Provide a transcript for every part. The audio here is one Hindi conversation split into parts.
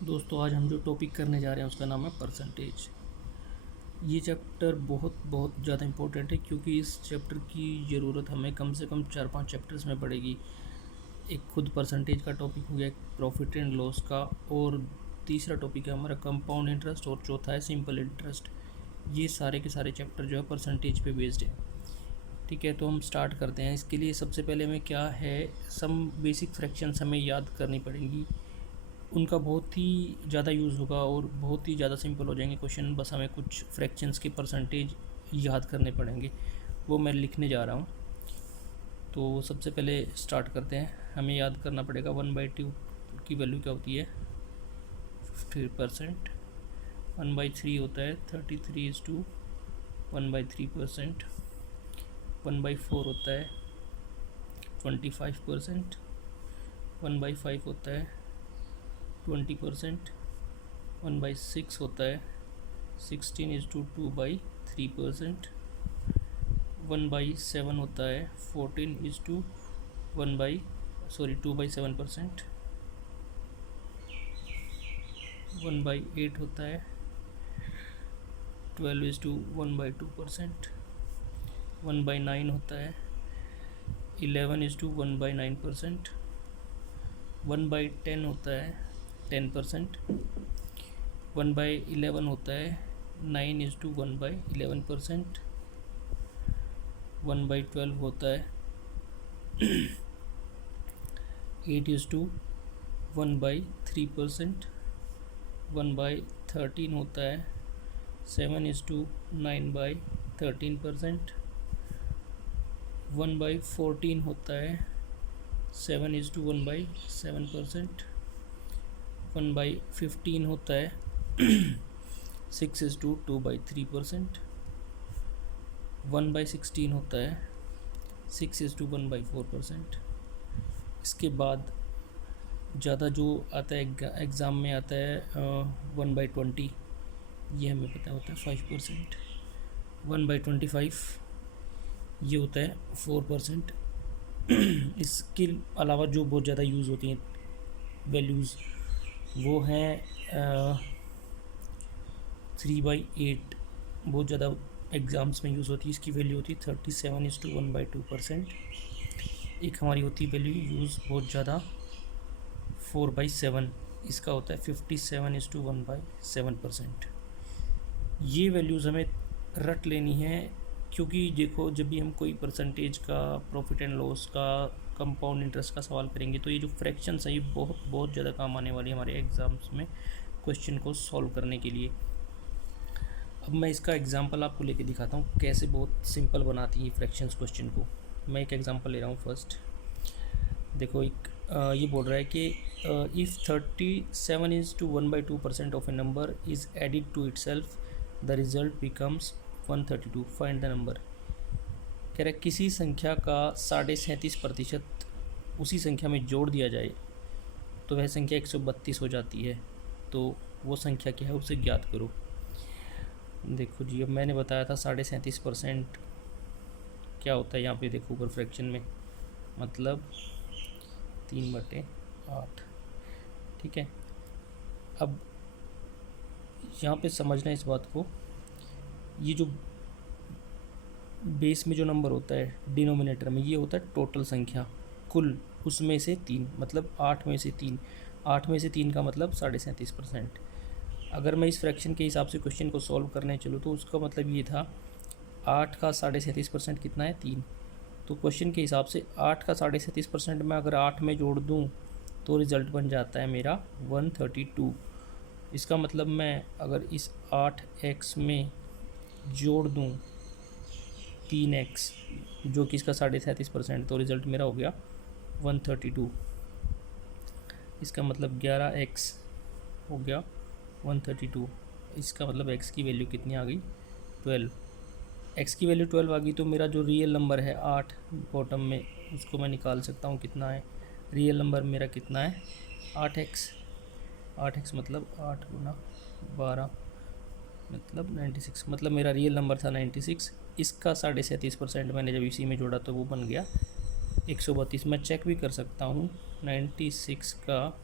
दोस्तों आज हम जो टॉपिक करने जा रहे हैं उसका नाम है परसेंटेज। ये चैप्टर बहुत ज़्यादा इम्पोर्टेंट है क्योंकि इस चैप्टर की ज़रूरत हमें कम से कम 4-5 चैप्टर्स में पड़ेगी। एक खुद परसेंटेज का टॉपिक हो गया, एक प्रॉफिट एंड लॉस का, और तीसरा टॉपिक है हमारा कंपाउंड इंटरेस्ट, और चौथा है सिंपल इंटरेस्ट। ये सारे के सारे चैप्टर जो है परसेंटेज पे बेस्ड है। ठीक है, तो हम स्टार्ट करते हैं। इसके लिए सबसे पहले हमें क्या है, सम बेसिक फ्रैक्शंस हमें याद करनी पड़ेंगी। उनका बहुत ही ज़्यादा यूज़ होगा और बहुत ही ज़्यादा सिंपल हो जाएंगे क्वेश्चन। बस हमें कुछ फ्रैक्शंस के परसेंटेज याद करने पड़ेंगे, वो मैं लिखने जा रहा हूँ। तो सबसे पहले स्टार्ट करते हैं। हमें याद करना पड़ेगा 1/2 की वैल्यू क्या होती है, 50%। 1/3 होता है 33:1/3%। 1/4 होता है 25%। 1/5 होता है 20%। 1/6 होता है 16:2/3%। 1/7 होता है 2/7%। 1/8 होता है 12:1/2%। 1/9 होता है 11:1/9%। 1/10 होता है 10%। 1/11 होता है 9:1/11%। 1/12 होता है 8:1/3%। 1/13 होता है 7:9/13%। 1/14 होता है 7:1/7%। 1/15 होता है 6:2/3%। 1/16 होता है 6:1/4%। इसके बाद ज़्यादा जो आता है एग्ज़ाम में आता है 1/20, ये हमें पता होता है 5%। 1/25 ये होता है 4%। इसके अलावा जो बहुत ज़्यादा यूज़ होती हैं वैल्यूज़ वो हैं 3/8, बहुत ज़्यादा एग्ज़ाम्स में यूज़ होती है। इसकी वैल्यू होती है 37:1/2%। एक हमारी होती है वैल्यू यूज़ बहुत ज़्यादा 4/7, इसका होता है 57:1/7%। ये वैल्यूज़ हमें रट लेनी है क्योंकि देखो जब भी हम कोई परसेंटेज का, प्रॉफिट एंड लॉस का, कंपाउंड इंटरेस्ट का सवाल करेंगे तो ये जो फ्रैक्शंस है ये बहुत ज़्यादा काम आने वाली है हमारे एग्ज़ाम्स में क्वेश्चन को सॉल्व करने के लिए। अब मैं इसका एग्जांपल आपको लेके दिखाता हूँ कैसे बहुत सिंपल बनाती है फ्रैक्शंस क्वेश्चन को। मैं एक एग्जांपल ले रहा हूँ फर्स्ट। देखो एक ये बोल रहा है कि if 37:1/2% of a number is added to itself the result becomes 132, find the number. कह रहा है किसी संख्या का 37.5% उसी संख्या में जोड़ दिया जाए तो वह संख्या 132 हो जाती है, तो वो संख्या क्या है उसे ज्ञात करो। देखो जी, अब मैंने बताया था 37.5% क्या होता है। यहाँ पे देखो ऊपर फ्रैक्शन में, मतलब 3/8। ठीक है, अब यहाँ पे समझना इस बात को, ये जो बेस में जो नंबर होता है डिनोमिनेटर में, ये होता है टोटल संख्या, कुल उसमें से 3, मतलब 8 में से 3। 8 में से 3 का मतलब 37.5%। अगर मैं इस फ्रैक्शन के हिसाब से क्वेश्चन को सॉल्व करने चलूँ तो उसका मतलब ये था 8 का 37.5% कितना है, 3। तो क्वेश्चन के हिसाब से 8 का 37.5% में अगर 8 में जोड़ दूँ तो रिज़ल्ट बन जाता है मेरा 132। इसका मतलब मैं अगर इस 8x में जोड़ दूँ 3x जो कि इसका 37.5%, तो रिज़ल्ट मेरा हो गया 132। इसका मतलब 11x हो गया 132। इसका मतलब x की वैल्यू कितनी आ गई, 12। x की वैल्यू 12 आ गई तो मेरा जो रियल नंबर है 8 बॉटम में, उसको मैं निकाल सकता हूँ कितना है। रियल नंबर मेरा कितना है 8x। 8x मतलब 8 गुना 12 मतलब 96, मतलब मेरा रियल नंबर था 96। इसका 37.5% मैंने जब इसी में जोड़ा तो वो बन गया 132। मैं चेक भी कर सकता हूँ 96 का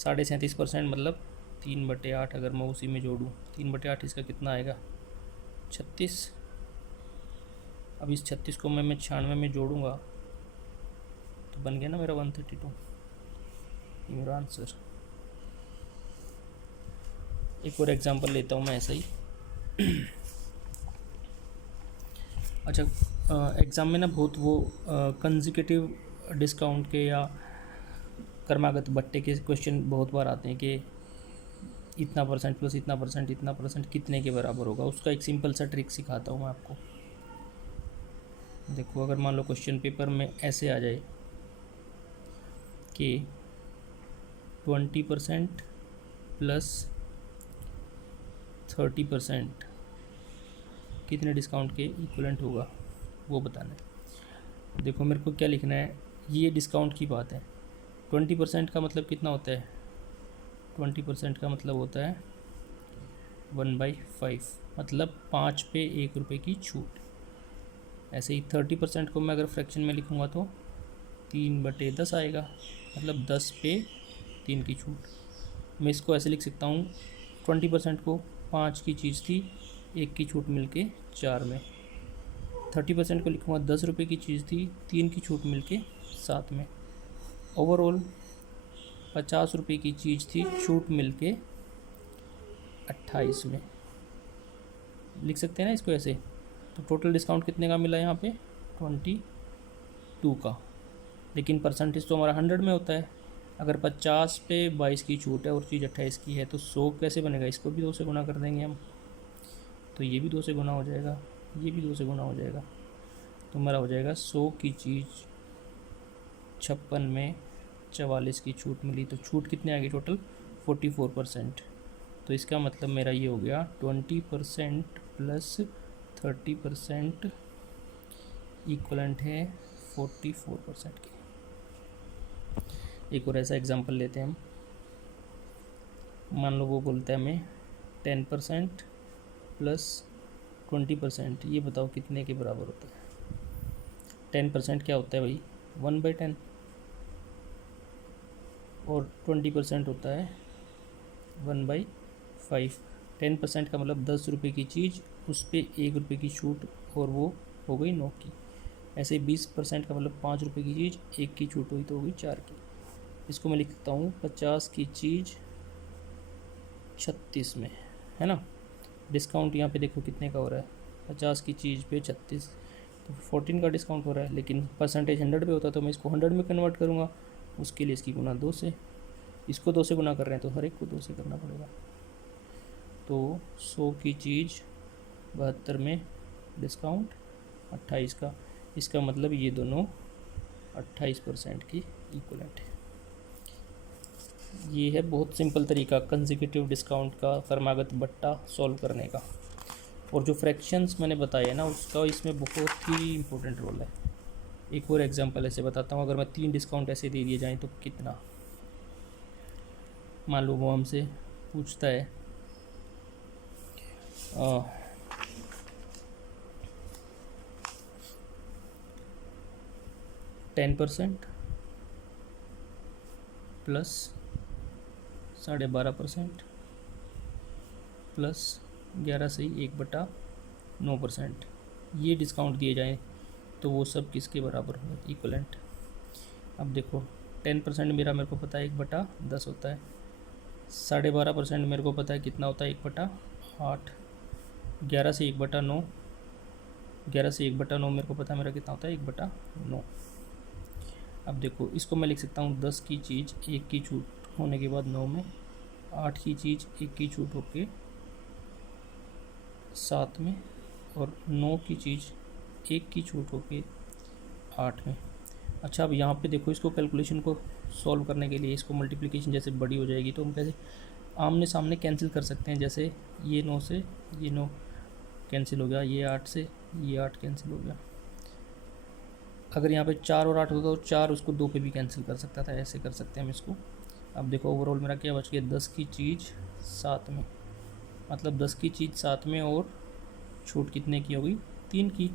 37.5% मतलब 3/8। अगर मैं उसी में जोड़ूँ 3/8 इसका कितना आएगा 36। अब इस 36 को मैं 96 में जोड़ूंगा तो बन गया ना मेरा 132, ये मेरा आंसर। एक और एग्जांपल लेता हूँ मैं ऐसा ही। अच्छा, एग्ज़ाम में ना बहुत वो कंसेक्यूटिव डिस्काउंट के या क्रमागत बट्टे के क्वेश्चन बहुत बार आते हैं कि इतना परसेंट प्लस इतना परसेंट कितने के बराबर होगा। उसका एक सिंपल सा ट्रिक सिखाता हूँ मैं आपको। देखो, अगर मान लो क्वेश्चन पेपर में ऐसे आ जाए कि 20% प्लस 30% कितने डिस्काउंट के इक्वलेंट होगा वो बताना है। देखो मेरे को क्या लिखना है, ये डिस्काउंट की बात है। 20% का मतलब कितना होता है, 20% का मतलब होता है 1/5, मतलब 5 पे 1 रुपये की छूट। ऐसे ही 30% को मैं अगर फ्रैक्शन में लिखूँगा तो 3/10 आएगा, मतलब 10 पे 3 की छूट। मैं इसको ऐसे लिख सकता हूँ, 20% को 5 की चीज़ थी, 1 की छूट मिलके 4 में। 30% को लिखूँगा 10 रुपये की चीज़ थी, 3 की छूट मिलके 7 में। ओवरऑल 50 रुपये की चीज़ थी, छूट मिलके 28 में। लिख सकते हैं ना इसको ऐसे। तो टोटल डिस्काउंट कितने का मिला यहाँ पे 22 का, लेकिन परसेंटेज तो हमारा 100 में होता है। अगर 50 पे 22 की छूट है और चीज़ 28 की है तो 100 कैसे बनेगा, इसको भी 2 से गुना कर देंगे हम, तो ये भी 2 से गुना हो जाएगा, ये भी 2 से गुना हो जाएगा, तो हमारा हो जाएगा 100 की चीज़ 56 में 44 की छूट मिली, तो छूट कितने आ गई टोटल 44%। तो इसका मतलब मेरा ये हो गया 20% प्लस 30% इक्वलेंट है 44% के। एक और ऐसा एग्जांपल लेते हैं हम। मान लो वो बोलता है हमें 10% प्लस 20%, ये बताओ कितने के बराबर होता है। 10% क्या होता है भाई 1/10, और 20% होता है 1/5। 10% का मतलब 10 रुपये की चीज़, उस पर 1 रुपये की छूट, और वो हो गई 9 की। ऐसे 20% का मतलब 5 रुपये की चीज़, 1 की छूट हुई तो हो गई 4 की। इसको मैं लिख सकता हूँ 50 की चीज़ 36 में, है ना। डिस्काउंट यहाँ पे देखो कितने का हो रहा है, 50 की चीज़ पे 36, तो 14 का डिस्काउंट हो रहा है। लेकिन परसेंटेज 100 पे होता तो मैं इसको 100 में कन्वर्ट करूँगा, उसके लिए इसकी गुना 2 से, इसको 2 से गुना कर रहे हैं तो हर एक को 2 से करना पड़ेगा। तो 100 की चीज़ 72 में डिस्काउंट 28 का, इसका मतलब ये दोनों 28% की इक्वलेंट है। ये है बहुत सिंपल तरीका कंसेक्यूटिव डिस्काउंट का क्रमागत बट्टा सॉल्व करने का। और जो फ्रैक्शंस मैंने बताया ना उसका इसमें बहुत ही इम्पोर्टेंट रोल है। एक और एग्जांपल ऐसे बताता हूँ। अगर मैं 3 डिस्काउंट ऐसे दे दिए जाएँ तो कितना, मान लो वो हमसे पूछता है 10% प्लस 12.5% प्लस 11 से 1/9%, ये डिस्काउंट दिए जाएँ तो वो सब किसके बराबर होगा इक्वलेंट। अब देखो 10% मेरे को पता है 1/10 होता है, 12.5% मेरे को पता है कितना होता है 1/8, 11 से 1/9, 11 से 1/9 मेरे को पता है मेरा कितना होता है 1/9। अब देखो इसको मैं लिख सकता हूँ 10 की चीज़ 1 की छूट होने के बाद 9 में, 8 की चीज़ 1 की छूट होके 7 में, और 9 की चीज़ 1 की छूट होके 8 में। अच्छा, अब यहाँ पे देखो इसको कैलकुलेशन को सॉल्व करने के लिए इसको मल्टीप्लिकेशन जैसे बड़ी हो जाएगी तो हम कैसे आमने सामने कैंसिल कर सकते हैं। जैसे ये 9 से ये 9 कैंसिल हो गया, ये 8 से ये 8 कैंसिल हो गया। अगर यहाँ पे 4 और 8 होता तो 4 उसको 2 पे भी कैंसिल कर सकता था, ऐसे कर सकते हैं हम इसको। अब देखो ओवरऑल मेरा क्या बच गया 10 की चीज़ 7 में, मतलब 10 की चीज़ 7 में और छूट कितने की होगी 3 की।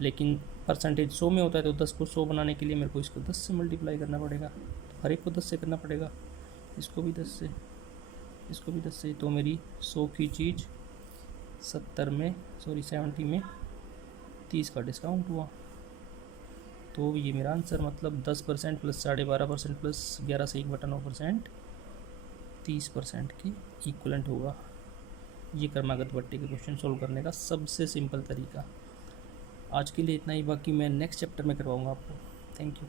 लेकिन परसेंटेज 100 में होता है तो 10 को 100 बनाने के लिए मेरे को इसको 10 से मल्टीप्लाई करना पड़ेगा, तो हर एक को 10 से करना पड़ेगा। इसको भी 10 से, इसको भी 10 से, तो मेरी 100 की चीज़ 70 में 30 का डिस्काउंट हुआ। तो ये मेरा आंसर, मतलब 10% प्लस 12.5% प्लस 11 से 1/9% 30% के इक्वलेंट होगा। ये क्रमागत बट्टे के क्वेश्चन सोल्व करने का सबसे सिंपल तरीका। आज के लिए इतना ही, बाकी मैं नेक्स्ट चैप्टर में करवाऊँगा आपको। Thank you.